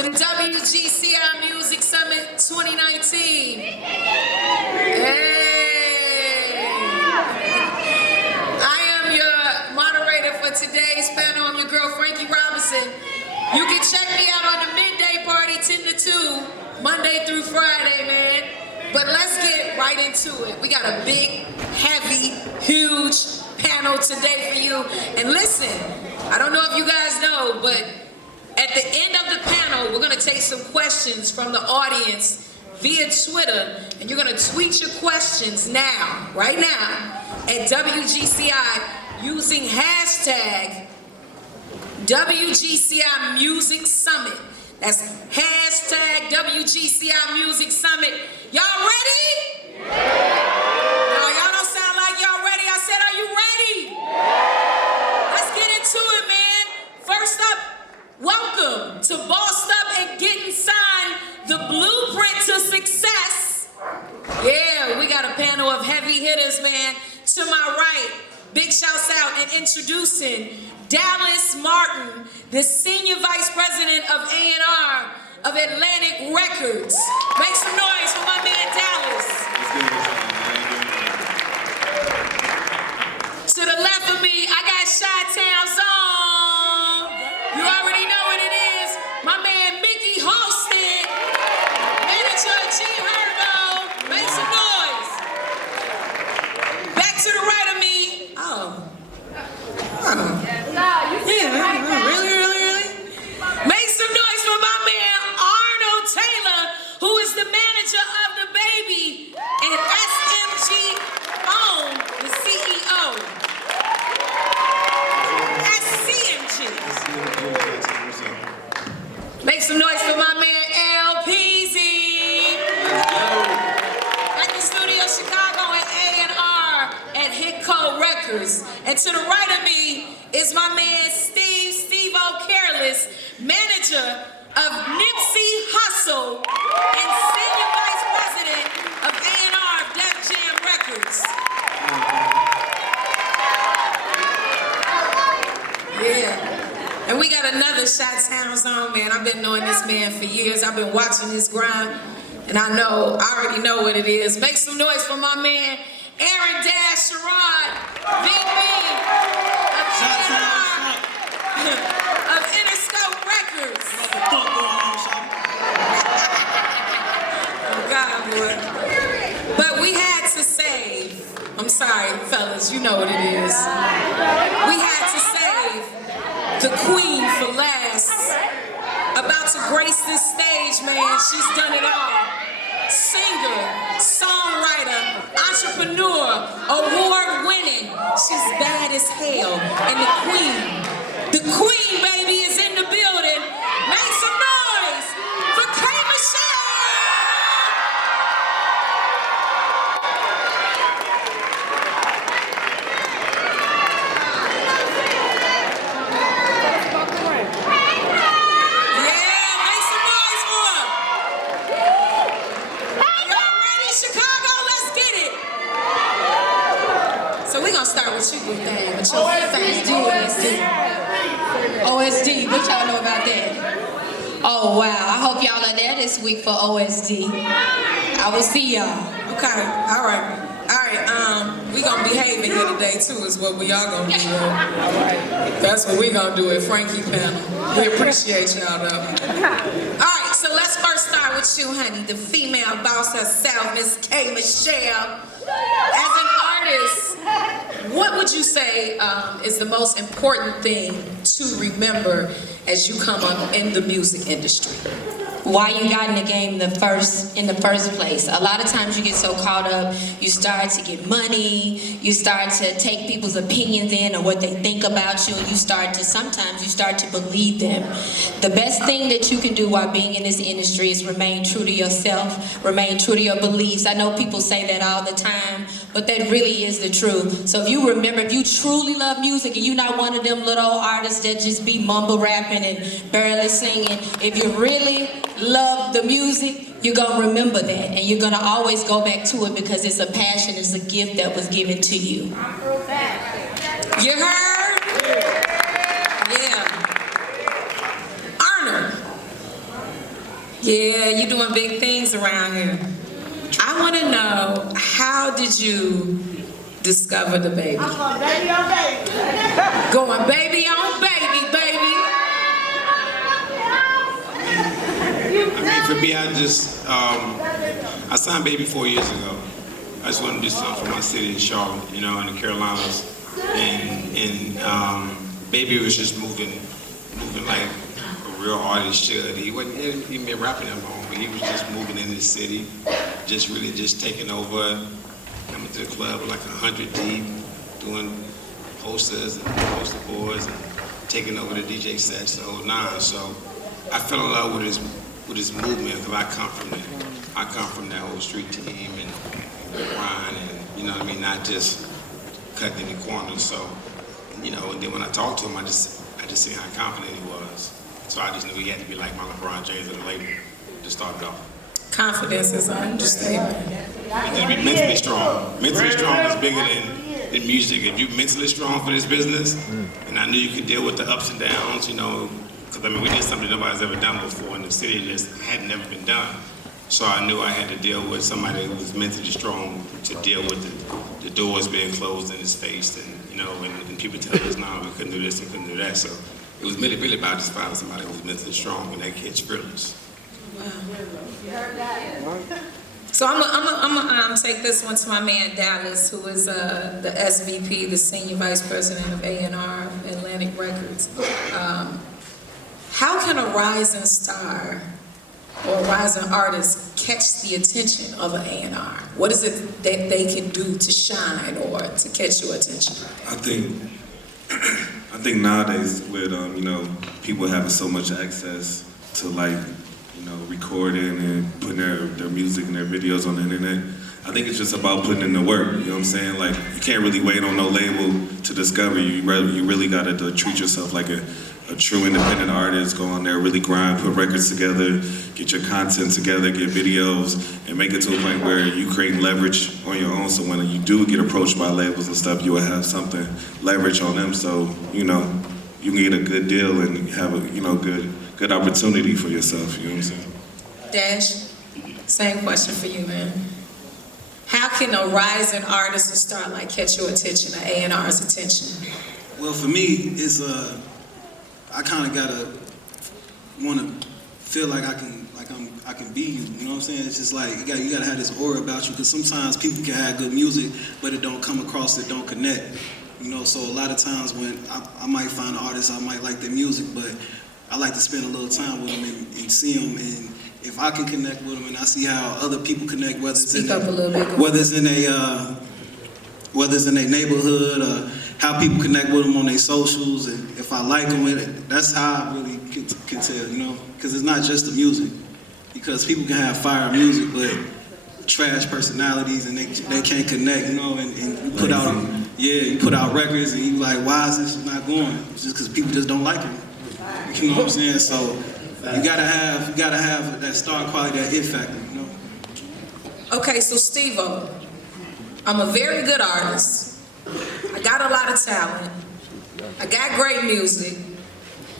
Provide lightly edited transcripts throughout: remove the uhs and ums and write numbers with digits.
to the WGCI Music Summit 2019. Hey! I am your moderator for today's panel. I'm your girl, Frankie Robinson. You can check me out on the midday party, 10 to 2, Monday through Friday, man. But let's get right into it. We got a big, heavy, huge panel today for you. And listen, I don't know if you guys know, but at the end of the panel, we're gonna take some questions from the audience via Twitter, and you're gonna tweet your questions now, right now, at WGCI using hashtag WGCI Music Summit. That's hashtag WGCI Music Summit. Y'all ready? No, y'all don't sound like y'all ready. I said, are you ready? Let's get into it, man. First up, welcome to Bossed Up and Getting Signed, the blueprint to success. Yeah, we got a panel of heavy hitters, man. To my right, big shouts out and introducing Dallas Martin, the Senior Vice President of A&R of Atlantic Records. Make some noise for my man Dallas. To the left of me, I got Chi-Town Zone. You already know what it is. My man Mikkey Halsted, manager of Herbo. Make some noise. Back to the right of me. Really? Make some noise for my man Arnold Taylor, who is the manager of DaBaby and SCMG own the CEO. SCMG. Make some noise for my man Peezy. At the Studio Chicago and A&R at Hitco Records. And to the right of me is my man Steve-O Carless, manager of Nipsey Hussle and Senior Vice President of A&R of Def Jam Records. Yeah. And we got another Chi-Town Zone, man. I've been knowing this man for years. I've been watching his grind, and I already know what it is. Make some noise for my man Sherrod, VP of A&R of Interscope Records. Oh God, boy. But we had to save, I'm sorry, fellas, you know what it is. We had to save the queen for last. About to grace this stage, man. She's done it all. Singer, songwriter, entrepreneur, award-winning. She's bad as hell. And the queen, baby, is in the building. Make some noise for K. Michelle. Start with you, with your OSD, what y'all know about that? Oh wow, I hope y'all are there this week for OSD. I will see y'all. Okay, all right, we gonna behave in here today too, is what we all gonna do. That's what we gonna do at Frankie panel. We appreciate y'all though. All right, so let's first start with you, honey, the female boss herself, Miss K. Michelle. As an artist, what would you say is the most important thing to remember as you come up in the music industry? Why you got in the game in the first place. A lot of times you get so caught up, you start to get money, you start to take people's opinions in or what they think about you, and sometimes you start to believe them. The best thing that you can do while being in this industry is remain true to yourself, remain true to your beliefs. I know people say that all the time, but that really is the truth. So if you truly love music and you're not one of them little artists that just be mumble rapping and barely singing, if you really love the music, you're gonna remember that, and you're gonna always go back to it because it's a passion, it's a gift that was given to you. You heard? Yeah. Arnold, Yeah, you're doing big things around here. I want to know, how did you discover DaBaby? I'm going baby on baby. Going baby on baby, baby. I mean, for me, I signed Baby 4 years ago. I just wanted to do something for my city in Charlotte, you know, in the Carolinas. And Baby was just moving like a real artist should. He hadn't even been rapping at home, but he was just moving in the city, just taking over, coming to the club with like 100 deep, doing posters and poster boards and taking over the DJ sets, the whole nine. So I fell in love with his movement because I come from that whole street team and grind, and you know what I mean, not just cutting any corners. So, you know, and then when I talked to him, I just seen how confident he was. So I just knew he had to be like my LeBron James of the label to start it off. Confidence is an understatement. And then be mentally strong. Mentally strong is bigger than music. If you're mentally strong for this business, and I knew you could deal with the ups and downs, you know, because I mean, we did something nobody's ever done before in the city that had never been done. So I knew I had to deal with somebody who was mentally strong to deal with the doors being closed in his face, and you know, and people telling us, no, we couldn't do this and couldn't do that. So it was really about just finding somebody who was mentally strong and that kid's fearless. Wow. So I'm gonna take this one to my man Dallas, who is the SVP, the Senior Vice President of A&R Atlantic Records. How can a rising star or a rising artist catch the attention of an A&R? What is it that they can do to shine or to catch your attention? I think nowadays with you know, people having so much access to like, you know, recording and putting their music and their videos on the internet, I think it's just about putting in the work. You know what I'm saying? Like, you can't really wait on no label to discover you. You really gotta treat yourself like a true independent artist. Go on there, really grind, put records together, get your content together, get videos, and make it to a point where you create leverage on your own. So when you do get approached by labels and stuff, you will have something leverage on them. So you know you can get a good deal and have a good opportunity for yourself. You know what I'm saying? Dash, same question for you, man. How can a rising artist or star like catch your attention, or A&R's attention? Well, for me, it's I kind of gotta want to feel like I can be you. You know what I'm saying? It's just like you gotta have this aura about you, because sometimes people can have good music, but it don't come across, it don't connect. You know, so a lot of times when I might find an artist, I might like their music, but I like to spend a little time with them and see them, and if I can connect with them and I see how other people connect, whether it's in a neighborhood or how people connect with them on their socials, and if I like them, that's how I really can tell, you know, because it's not just the music, because people can have fire music but trash personalities and they can't connect, you know, and you put out records and you like, why is this not going? It's just because people just don't like it. You know what I'm saying? So you gotta have that star quality, that it factor, you know. Okay, so Steve-O, I'm a very good artist. I got a lot of talent. I got great music,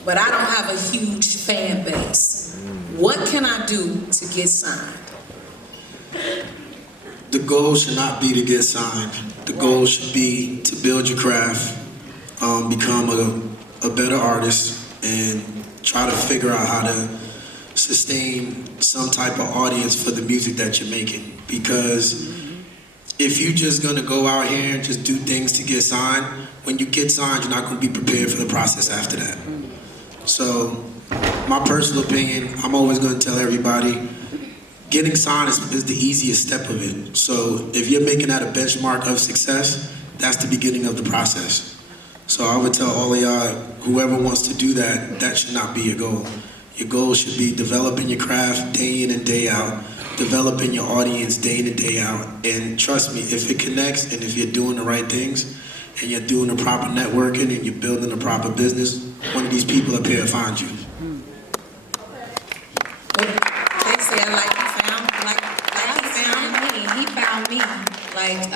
but I don't have a huge fan base. What can I do to get signed? The goal should not be to get signed. The goal should be to build your craft, become a better artist, and try to figure out how to sustain some type of audience for the music that you're making. Because if you're just gonna go out here and just do things to get signed, when you get signed, you're not gonna be prepared for the process after that. So, my personal opinion, I'm always gonna tell everybody, getting signed is the easiest step of it. So, if you're making that a benchmark of success, that's the beginning of the process. So I would tell all of y'all, whoever wants to do that, that should not be your goal. Your goal should be developing your craft day in and day out, developing your audience day in and day out. And trust me, if it connects and if you're doing the right things and you're doing the proper networking and you're building the proper business, one of these people up here will find you. They say I like He found me. Like,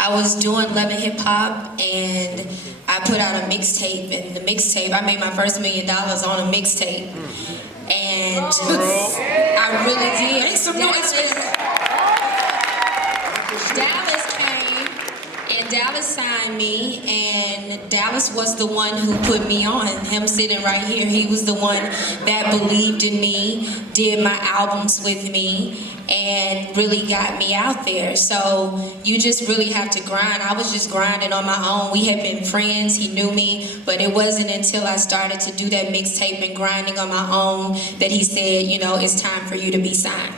I was doing Love and Hip Hop, and I put out a mixtape, and the mixtape, I made my first $1 million on a mixtape. And and I really did. Make some noise for that. Dallas came, and Dallas signed me, and Dallas was the one who put me on. Him sitting right here, he was the one that believed in me, did my albums with me, and really got me out there. So you just really have to grind. I was just grinding on my own. We had been friends, he knew me, but it wasn't until I started to do that mixtape and grinding on my own that he said, you know, it's time for you to be signed.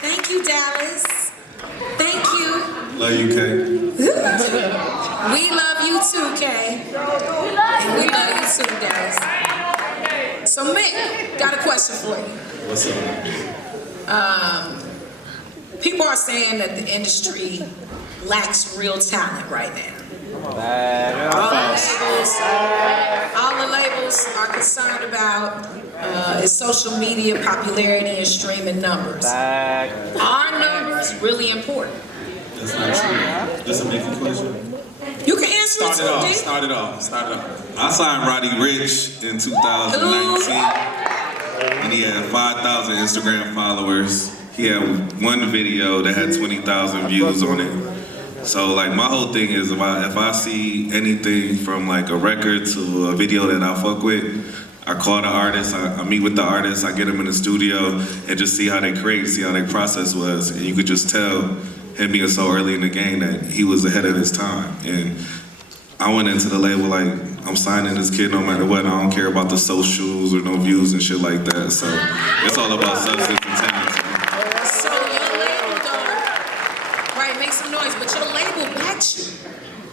Thank you, Dallas. Thank you. Love you, Kay. We love you too, Kay. And we love you too, Dallas. So Mick, got a question for you. What's up? People are saying that the industry lacks real talent right now. All the labels are concerned about is social media popularity and streaming numbers. Are numbers really important? That's not true. That's a making question. You can answer it too, D. Start it off. I signed Roddy Ricch in 2019, and he had 5,000 Instagram followers. He had one video that had 20,000 views on it. So like my whole thing is if I see anything from like a record to a video that I fuck with, I call the artist, I meet with the artist, I get them in the studio and just see how they create, see how their process was. And you could just tell him being so early in the game that he was ahead of his time. And I went into the label like, I'm signing this kid no matter what. I don't care about the socials or no views and shit like that. So it's all about substance and talent. So your label though, right, make some noise, but your label backs you.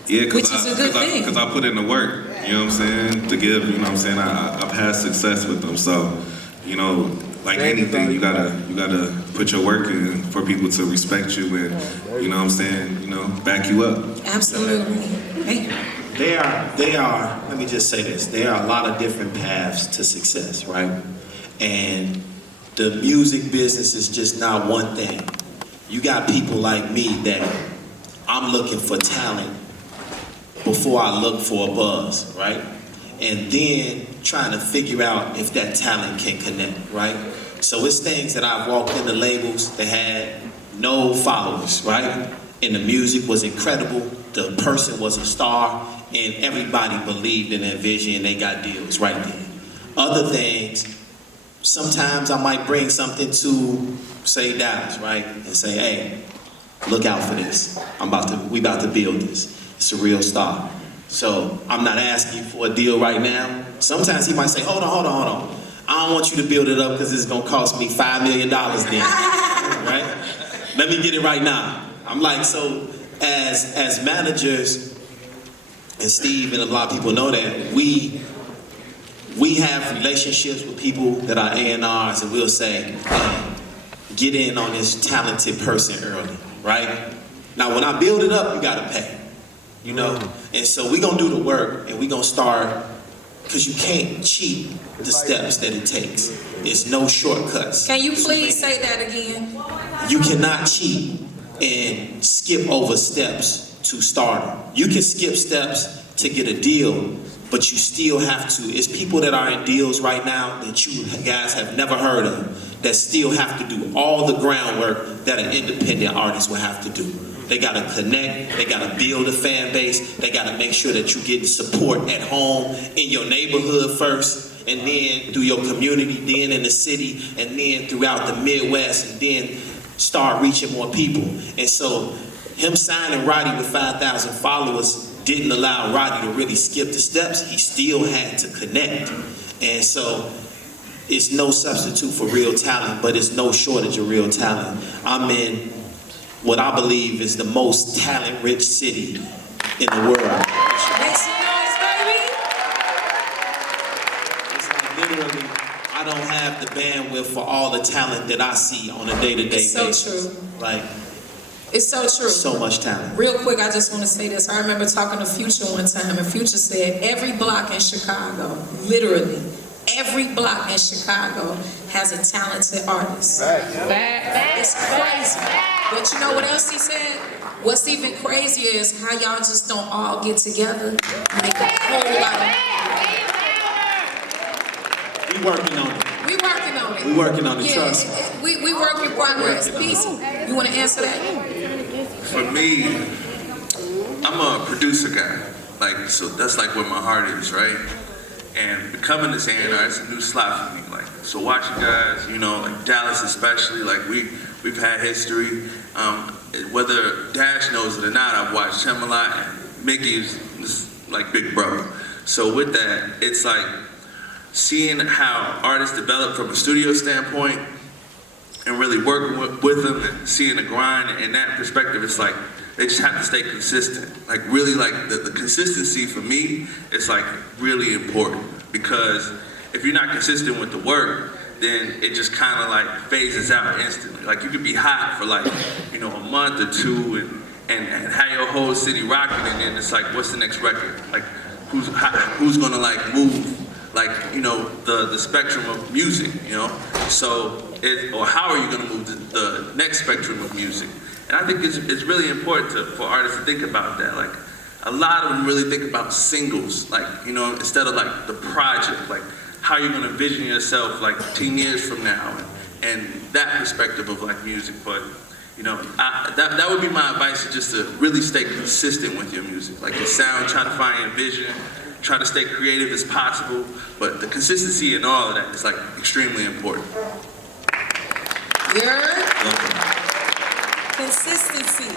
Yeah, Which is a good thing. Because I put in the work, you know what I'm saying, to give, you know what I'm saying, I've had success with them. So, you know, like anything, you gotta put your work in for people to respect you and, you know what I'm saying, you know, back you up. Absolutely. Hey. They are, let me just say this, there are a lot of different paths to success, right? And the music business is just not one thing. You got people like me that I'm looking for talent before I look for a buzz, right? And then trying to figure out if that talent can connect, right? So it's things that I've walked into labels that had no followers, right? And the music was incredible, the person was a star, and everybody believed in their vision and they got deals right then. Other things, sometimes I might bring something to, say, Dallas, right? And say, hey, look out for this. We about to build this. It's a real star. So I'm not asking for a deal right now. Sometimes he might say, hold on. I don't want you to build it up because it's gonna cost me $5 million then, right? Let me get it right now. I'm like, so as managers, and Steve and a lot of people know that, we have relationships with people that are A&Rs and we'll say, hey, get in on this talented person early, right? Now when I build it up, you gotta pay. You know, and so we're gonna do the work and we're gonna start, because you can't cheat the steps that it takes. It's no shortcuts. Can you please say that again? You cannot cheat and skip over steps to stardom. You can skip steps to get a deal, but you still have to. It's people that are in deals right now that you guys have never heard of that still have to do all the groundwork that an independent artist will have to do. They gotta connect, they gotta build a fan base, they gotta make sure that you're getting support at home, in your neighborhood first, and then through your community, then in the city, and then throughout the Midwest, and then start reaching more people. And so, him signing Roddy with 5,000 followers didn't allow Roddy to really skip the steps. He still had to connect. And so, it's no substitute for real talent, but it's no shortage of real talent. I'm in what I believe is the most talent-rich city in the world. Make some noise, baby. It's like literally, I don't have the bandwidth for all the talent that I see on a day-to-day basis. It's so true. Like, It's so true. so much talent. Real quick, I just want to say this. I remember talking to Future one time, and Future said every block in Chicago, literally, every block in Chicago has a talented artist. It's crazy. But you know what else he said? What's even crazier is how y'all just don't all get together and make a whole lot of... We working on it. We working on it. We working on it, Yeah, trust me. we work in progress. Peezy, you want to answer that? For me, I'm a producer guy. Like, so that's like where my heart is, right? And becoming this A&R, it's a new slot for me. Like, so watching guys, you know, like Dallas especially, like we've had history. Whether Dash knows it or not, I've watched him a lot, and Mickey is like big brother. So with that, it's like seeing how artists develop from a studio standpoint and really working with them and seeing the grind, and in that perspective, it's like they just have to stay consistent. Like really, like the consistency for me is like really important, because if you're not consistent with the work, then it just kind of like phases out instantly. Like you could be hot for like, you know, a month or two and have your whole city rocking, and then it's like, what's the next record? Like who's gonna like move, like, you know, the spectrum of music, you know? So, or how are you gonna move the next spectrum of music? And I think it's really important for artists to think about that. Like, a lot of them really think about singles, like, you know, instead of like the project, like how you're gonna vision yourself like 10 years from now, and that perspective of like music. But, you know, that would be my advice, is just to really stay consistent with your music. Like your sound, try to find your vision, try to stay creative as possible, but the consistency and all of that is like extremely important. Consistency.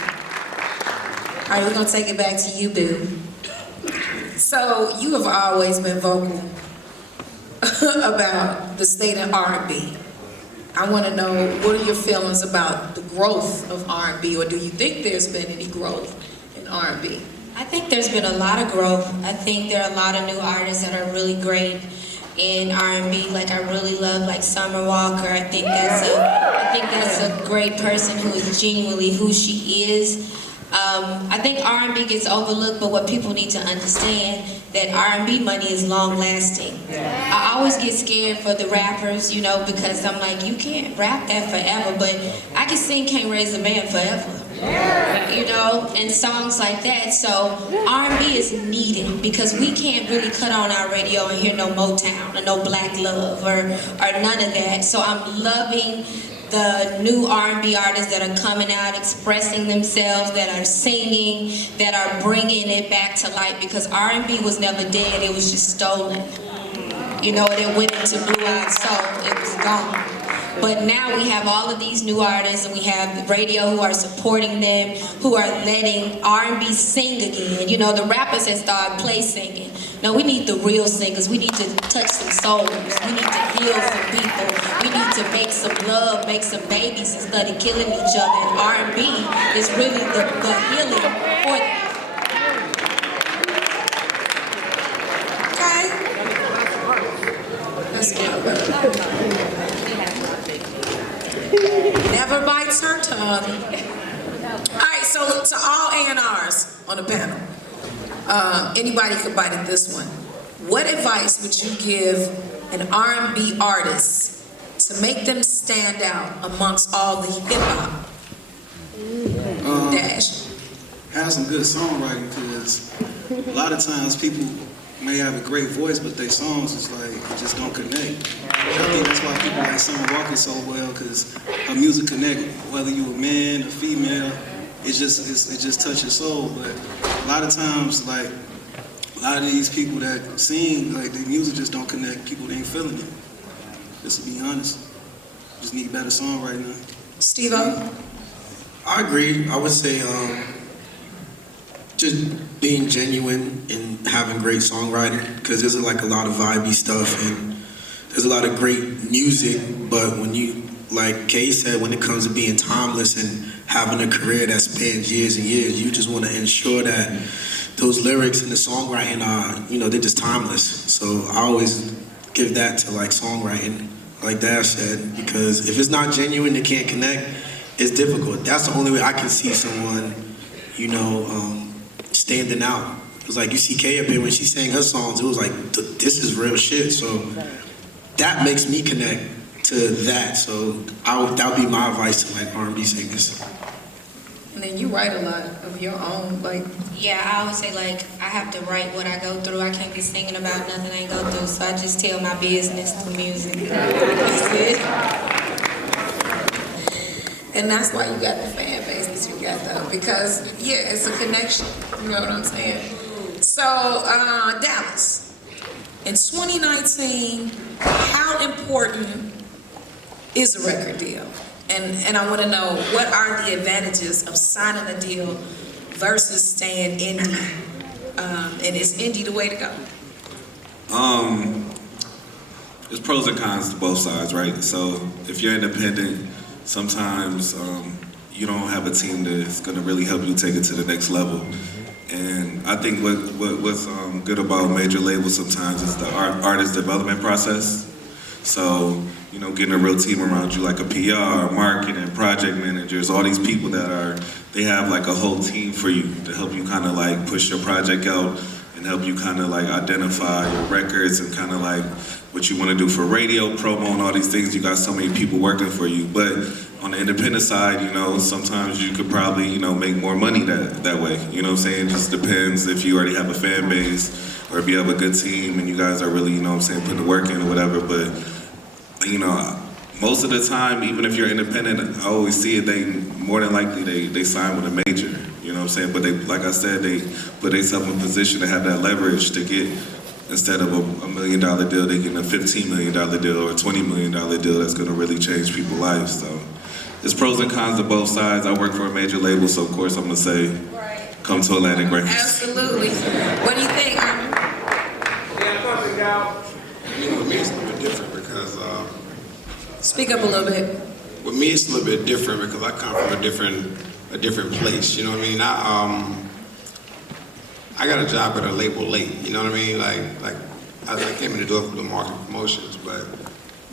All right, we're gonna take it back to you, Boo. So you have always been vocal about the state of R&B. I want to know, what are your feelings about the growth of R&B, or do you think there's been any growth in R&B? I think there's been a lot of growth. I think there are a lot of new artists that are really great in R&B. Like, I really love like Summer Walker. I think that's a great person who is genuinely who she is. I think R&B gets overlooked, but what people need to understand, that R&B money is long lasting. I always get scared for the rappers, you know, because I'm like, you can't rap that forever, but I can sing Can't Raise a Man forever. You know, and songs like that. So R&B is needed, because we can't really cut on our radio and hear no Motown or no Black Love or none of that. So I'm loving the new R&B artists that are coming out, expressing themselves, that are singing, that are bringing it back to life, because R&B was never dead, it was just stolen. You know, it went into Blue-Eyed Soul, it was gone. But now we have all of these new artists, and we have the radio who are supporting them, who are letting R&B sing again. You know, the rappers that started play singing. No, we need the real singers. We need to touch some souls. We need to heal some people. We need to make some love, make some babies instead of killing each other. And R&B is really the healing for that. Okay. Let's go. Never bites her tongue. All right, so to all A&Rs on the panel, anybody could bite at this one. What advice would you give an R&B artist to make them stand out amongst all the hip-hop? Dash. Have some good songwriting, because a lot of times people may have a great voice, but their songs is like, it just don't connect. I think that's why people like Summer Walker so well, because her music connect, whether you a man or female, it just touches your soul. But a lot of times, like, a lot of these people that sing, like, their music just don't connect. People ain't feeling it. Just to be honest, just need better songwriting. Steve-O? I agree. I would say just being genuine and having great songwriting, because there's like a lot of vibey stuff and there's a lot of great music, but when you, like Kay said, when it comes to being timeless and having a career that spans years and years, you just want to ensure that those lyrics and the songwriting are, you know, they're just timeless. So I always give that to like songwriting, like Dash said, because if it's not genuine, it can't connect, it's difficult. That's the only way I can see someone, you know, standing out. It was like, you see Kay up here, when she sang her songs, it was like, this is real shit. So that makes me connect to that. So that would be my advice to like R&B singers. And then you write a lot of your own, like. Yeah, I always say, like, I have to write what I go through. I can't be singing about nothing I go through, so I just tell my business through music. That's it. And that's why you got the fan base that you got, though, because, yeah, it's a connection. You know what I'm saying? So, Dallas, in 2019, how important is a record deal? And I want to know, what are the advantages of signing a deal versus staying indie? And is indie the way to go? There's pros and cons to both sides, right? So if you're independent, sometimes you don't have a team that's going to really help you take it to the next level. And I think what's good about major labels sometimes is the artist development process. So, you know, getting a real team around you, like a PR, marketing, project managers, all these people they have like a whole team for you to help you kind of like push your project out and help you kind of like identify your records and kind of like what you want to do for radio, promo, and all these things. You got so many people working for you. But on the independent side, you know, sometimes you could probably, you know, make more money that way. You know what I'm saying? It just depends if you already have a fan base or if you have a good team and you guys are really, you know what I'm saying, putting the work in or whatever. But, you know, most of the time, even if you're independent, I always see it, they more than likely they sign with a major. You know what I'm saying? But they, like I said, they put themselves in a position to have that leverage to get, instead of a $1 million deal, they get a $15 million deal or a $20 million deal that's going to really change people's lives. So there's pros and cons to both sides. I work for a major label, so of course I'm going to say, come to Atlantic Records. Absolutely. What do you think? I mean, with me it's a little bit different because Speak up a little bit. with me it's a little bit different because I come from a different place. You know what I mean? I got a job at a label late. You know what I mean? Like I came in the door for the marketing promotions, but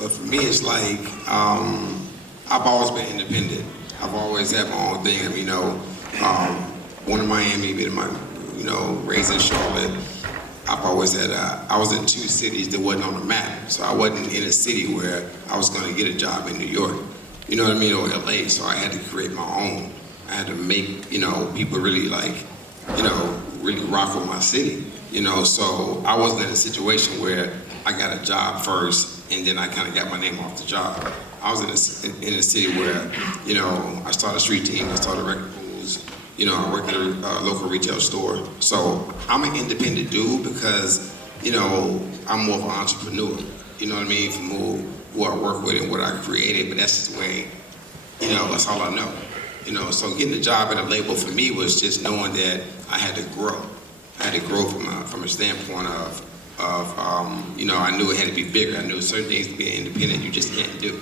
for me it's like I've always been independent. I've always had my own thing. I mean, you know, born in Miami, raised in Charlotte. I've always had, I was in two cities that wasn't on the map. So I wasn't in a city where I was going to get a job in New York, you know what I mean, or LA. So I had to create my own. I had to make, you know, people really like, you know, really rock with my city, you know. So I wasn't in a situation where I got a job first and then I kind of got my name off the job. I was in a city where, you know, I started a street team, I started record pools, you know, I worked at a local retail store. So I'm an independent dude because, you know, I'm more of an entrepreneur. You know what I mean? From who I work with and what I created, but that's just the way, you know, that's all I know. You know, so getting a job at a label for me was just knowing that I had to grow. I had to grow from a standpoint of you know, I knew it had to be bigger. I knew certain things being independent you just can't do.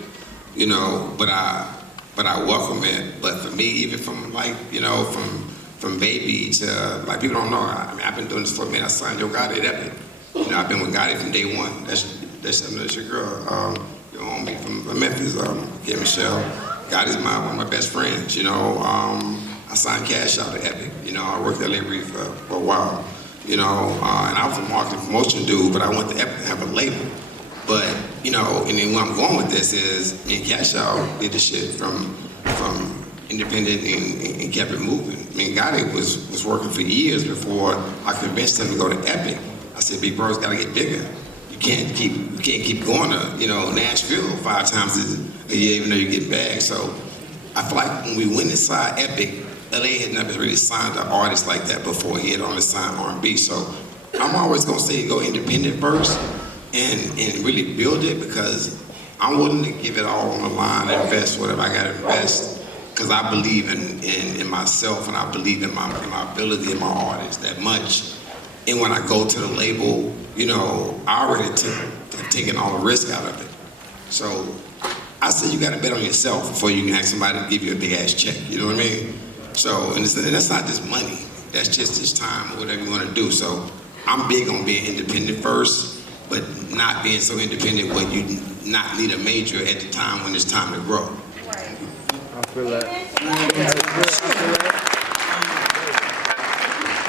You know, but I welcome it. But for me, even from like, you know, from baby to, like, people don't know, I mean, I've been doing this for a minute. I signed Yo Gotti at Epic. You know, I've been with Gotti from day one. That's your girl, your homie from Memphis, Kim Michelle. Gotti's one of my best friends, you know. I signed Cash out at Epic. You know, I worked at Liberty for a while, you know, and I was a marketing promotion dude, but I went to Epic to have a label. But, you know, and then where I'm going with this is, me and Cash Out did the shit from independent and kept it moving. I mean, Gotti was working for years before I convinced him to go to Epic. I said, big bro's gotta get bigger. You can't keep going to, you know, Nashville 5 times a year, even though you get bags. So I feel like when we went inside Epic, LA had never really signed an artist like that before. He had only signed R&B. So I'm always gonna say go independent first and really build it, because I'm willing to give it all on the line, invest whatever I gotta invest, because I believe in myself and I believe in my ability and my artist that much. And when I go to the label, you know, I already taken all the risk out of it. So I say you gotta bet on yourself before you can ask somebody to give you a big ass check, you know what I mean? So, and that's not just money, that's just this time or whatever you wanna do. So I'm big on being independent first, but not being so independent where you not need a major at the time when it's time to grow. I feel that.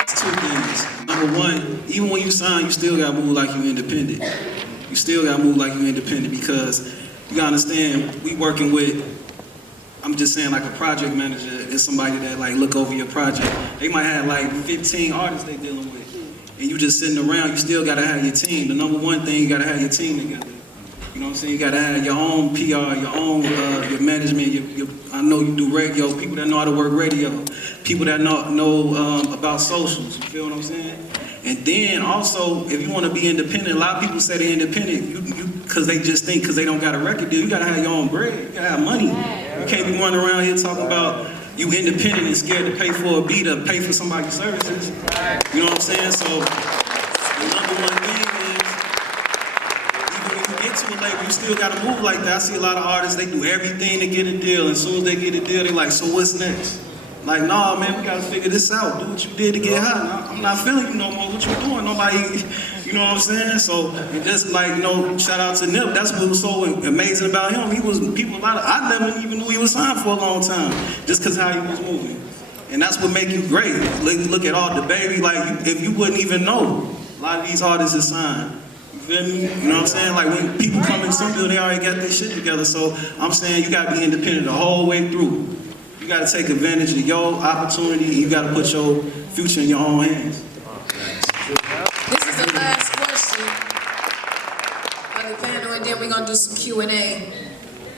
Two things. Number one, even when you sign, you still gotta move like you independent. You still gotta move like you independent, because you gotta understand, we working with, I I'm just saying like a project manager is somebody that like look over your project. They might have like 15 artists they dealing with. And you just sitting around, you still gotta have your team. The number one thing, you gotta have your team together. You know what I'm saying? You gotta have your own PR, your own, your management, I know you do radio, people that know how to work radio, people that know about socials, you feel what I'm saying? And then also, if you wanna be independent, a lot of people say they're independent, cause they just think, cause they don't got a record deal, you gotta have your own bread, you gotta have money. You can't be running around here talking about you independent and scared to pay for a beat or pay for somebody's services. You know what I'm saying? So, the number one thing is, even when you get to a label, you still gotta move like that. I see a lot of artists, they do everything to get a deal. And as soon as they get a deal, they like, so what's next? Like, nah, man, we gotta figure this out. Do what you did to get hot. I'm not feeling you no more. What you doing? Nobody, you know what I'm saying? So, and just like, you know, shout out to Nip. That's what was so amazing about him. He was, I never even knew he was signed for a long time, just cause how he was moving. And that's what make you great. Look at all DaBaby, like, if you wouldn't even know, a lot of these artists are signed. You feel me? You know what I'm saying? Like, when people come in studio, they already got their shit together. So, I'm saying you gotta be independent the whole way through. You got to take advantage of your opportunity, and you got to put your future in your own hands. This is the last question on the panel, and then we're going to do some Q&A.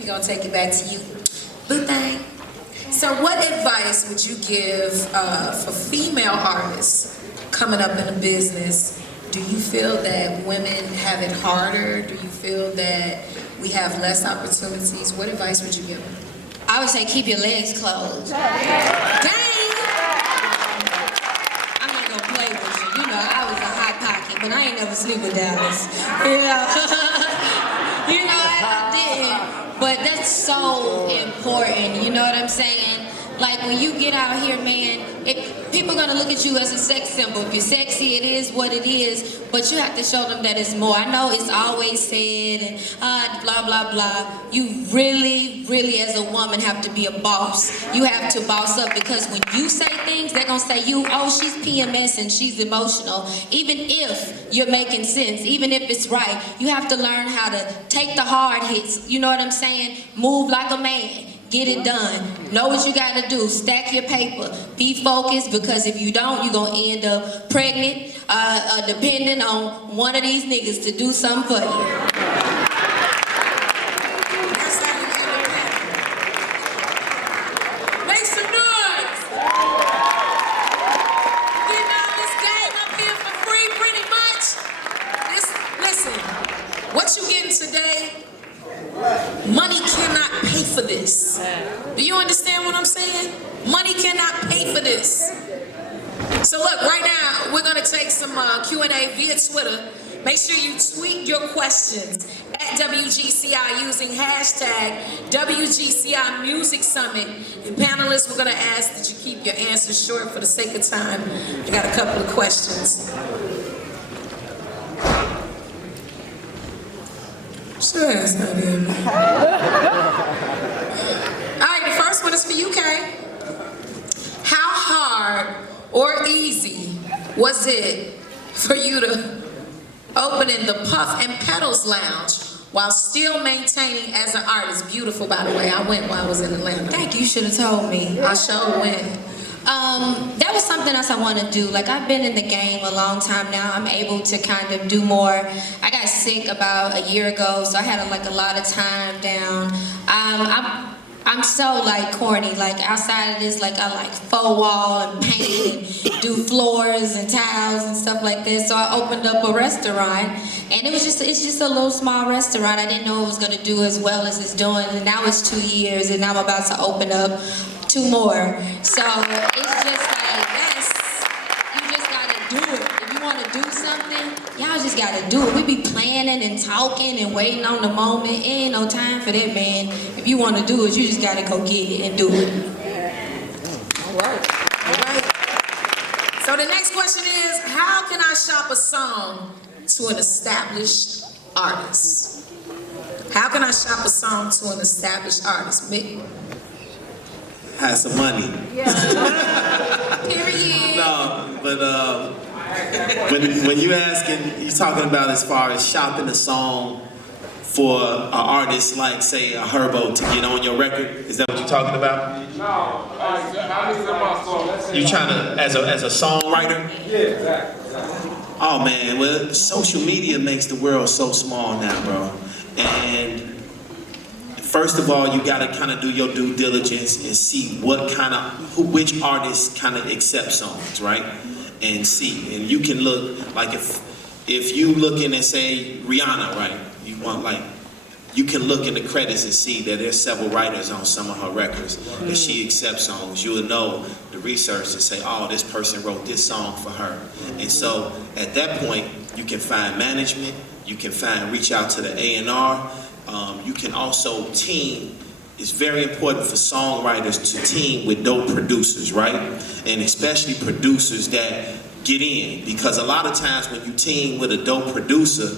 We're going to take it back to you. Blue thing. So what advice would you give for female artists coming up in the business? Do you feel that women have it harder? Do you feel that we have less opportunities? What advice would you give them? I would say keep your legs closed. Dang! I'm not gonna play with you. You know, I was a hot pocket, but I ain't never sleep with Dallas. You know, I didn't. But that's so important, you know what I'm saying? Like when you get out here, man, people are gonna look at you as a sex symbol. If you're sexy, it is what it is, but you have to show them that it's more. I know it's always said and blah, blah, blah. You really, really as a woman have to be a boss. You have to boss up because when you say things, they're gonna say she's PMS and she's emotional. Even if you're making sense, even if it's right, you have to learn how to take the hard hits. You know what I'm saying? Move like a man. Get it done. Know what you gotta do. Stack your paper. Be focused because if you don't, you're gonna end up pregnant, depending on one of these niggas to do something for you. Make some noise! Getting out this game up here for free pretty much. Listen, what you getting today, money cannot pay for this. Do you understand what I'm saying? Money cannot pay for this. So look, right now, we're gonna take some Q&A via Twitter. Make sure you tweet your questions at WGCI using hashtag WGCI Music Summit. And panelists, we're gonna ask that you keep your answers short for the sake of time. I got a couple of questions. Sure, it's not in. All right, the first one is for you, Kay. How hard or easy was it for you to open in the Puff and Pedals Lounge while still maintaining as an artist? Beautiful, by the way. I went while I was in Atlanta. Thank you, you should have told me. I sure went. That was something else I want to do. Like, I've been in the game a long time now. I'm able to kind of do more. I got sick about a year ago, so I had a lot of time down. I'm so like corny. Like outside of this, like I like faux wall and paint and do floors and tiles and stuff like this. So I opened up a restaurant, and it's just a little small restaurant. I didn't know it was gonna do as well as it's doing, and now it's 2 years, and now I'm about to open up 2 more. So it's just like you just gotta do it. If you wanna do something, y'all just gotta do it. We be planning and talking and waiting on the moment. It ain't no time for that, man. If you wanna do it, you just gotta go get it and do it. All right. So the next question is, how can I shop a song to an established artist? How can I shop a song to an established artist? Mick? Have some money. Period. No, but when you asking, you talking about as far as shopping a song for an artist like, say, a Herbo to get on your record? Is that what you're talking about? No, I listen to my song. You trying to, as a songwriter? Yeah, exactly. Oh man, well, social media makes the world so small now, bro. And first of all, you gotta kind of do your due diligence and see which artists kind of accept songs, right? And see, and you can look, like if you looking and say Rihanna, right? You can look in the credits and see that there's several writers on some of her records that she accepts songs. You'll know the research and say, oh, this person wrote this song for her. And so at that point, you can find management, you can reach out to the A&R, you can also team. It's very important for songwriters to team with dope producers, right? And especially producers that get in, because a lot of times when you team with a dope producer,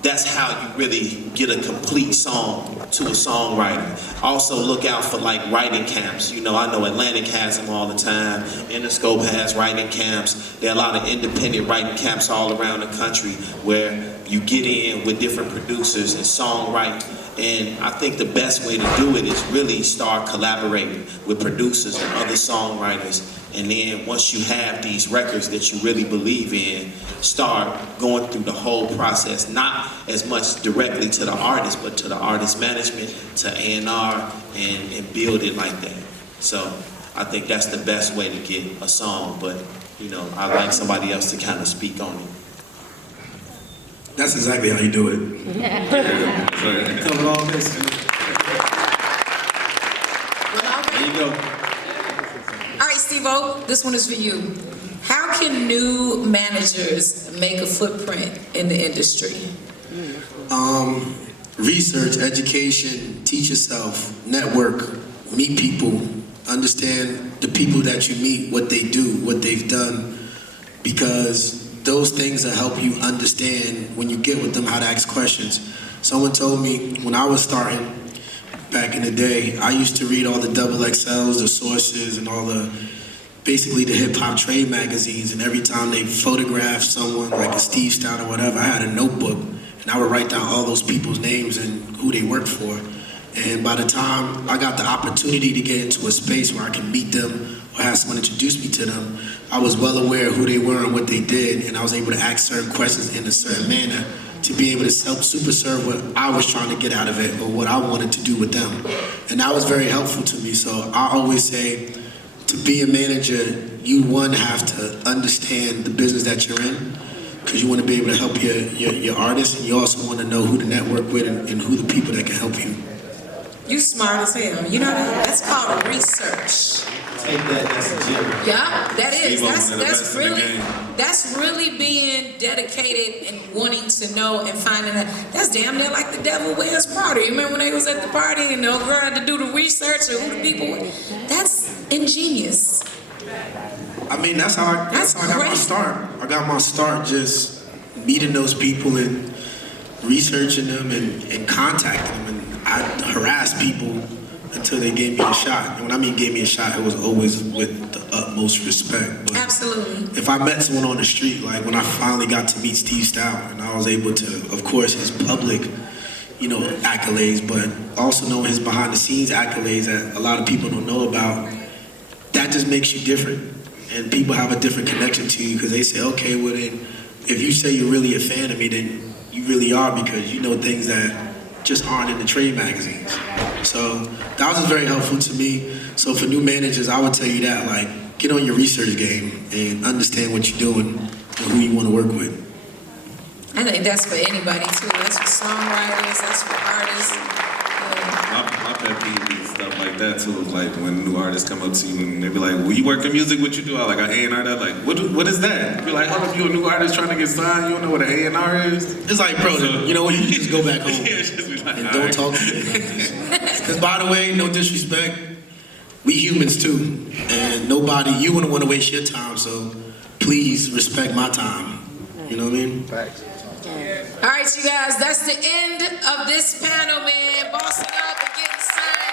that's how you really get a complete song to a songwriter. Also look out for like writing camps. You know, I know Atlantic has them all the time. Interscope has writing camps. There are a lot of independent writing camps all around the country where you get in with different producers and songwrite. And I think the best way to do it is really start collaborating with producers and other songwriters. And then once you have these records that you really believe in, start going through the whole process, not as much directly to the artist, but to the artist management, to A&R, and build it like that. So I think that's the best way to get a song, but you know, I'd like somebody else to kind of speak on it. That's exactly how you do it. Cover all this. There you go. All right, Steve-O, this one is for you. How can new managers make a footprint in the industry? Research, education, teach yourself, network, meet people, understand the people that you meet, what they do, what they've done, because those things will help you understand when you get with them how to ask questions. Someone told me when I was starting back in the day, I used to read all the XXLs, the Sources, and all basically the hip-hop trade magazines, and every time they photographed someone like a Steve Style or whatever, I had a notebook, and I would write down all those people's names and who they worked for. And by the time I got the opportunity to get into a space where I can meet them or have someone introduce me to them, I was well aware of who they were and what they did, and I was able to ask certain questions in a certain manner to be able to super serve what I was trying to get out of it or what I wanted to do with them. And that was very helpful to me. So I always say, to be a manager, you have to understand the business that you're in, because you want to be able to help your artists, and you also want to know who to network with and who the people that can help you. You smart as hell. You know that? That's called research. Take that, that's a gem. Yeah, that is. Steve-O, That's really being dedicated and wanting to know and finding out. That's damn near like the Devil Wears Prada. You remember when they was at the party and the old girl had to do the research and who the people were? That's ingenious. I mean, that's how I got my start. I got my start just meeting those people and researching them and contacting them. And I harassed people until they gave me a shot. And when I mean gave me a shot, it was always with the utmost respect. But absolutely. If I met someone on the street, like when I finally got to meet Steve Stout, and I was able to, of course, his public, accolades, but also knowing his behind the scenes accolades that a lot of people don't know about, that just makes you different. And people have a different connection to you because they say, okay, well then, if you say you're really a fan of me, then you really are, because you know things that just aren't in the trade magazines. So that was just very helpful to me. So for new managers, I would tell you that, like, get on your research game and understand what you're doing and who you want to work with. I think that's for anybody too. That's for songwriters, that's for artists. My pet peeve is stuff like that too. Like when new artists come up to you and they be like, "Well, you work in music? What you do?" I like A&R that. Like, what is that? Be like, "Oh, if you a new artist trying to get signed, you don't know what an A&R is?" It's like, bro, you know what? You just go back home just be like, and don't talk to me about this. Because by the way, no disrespect, we humans too, and you wouldn't want to waste your time. So please respect my time. You know what I mean? All right, you guys, that's the end of this panel, man. Boss it up.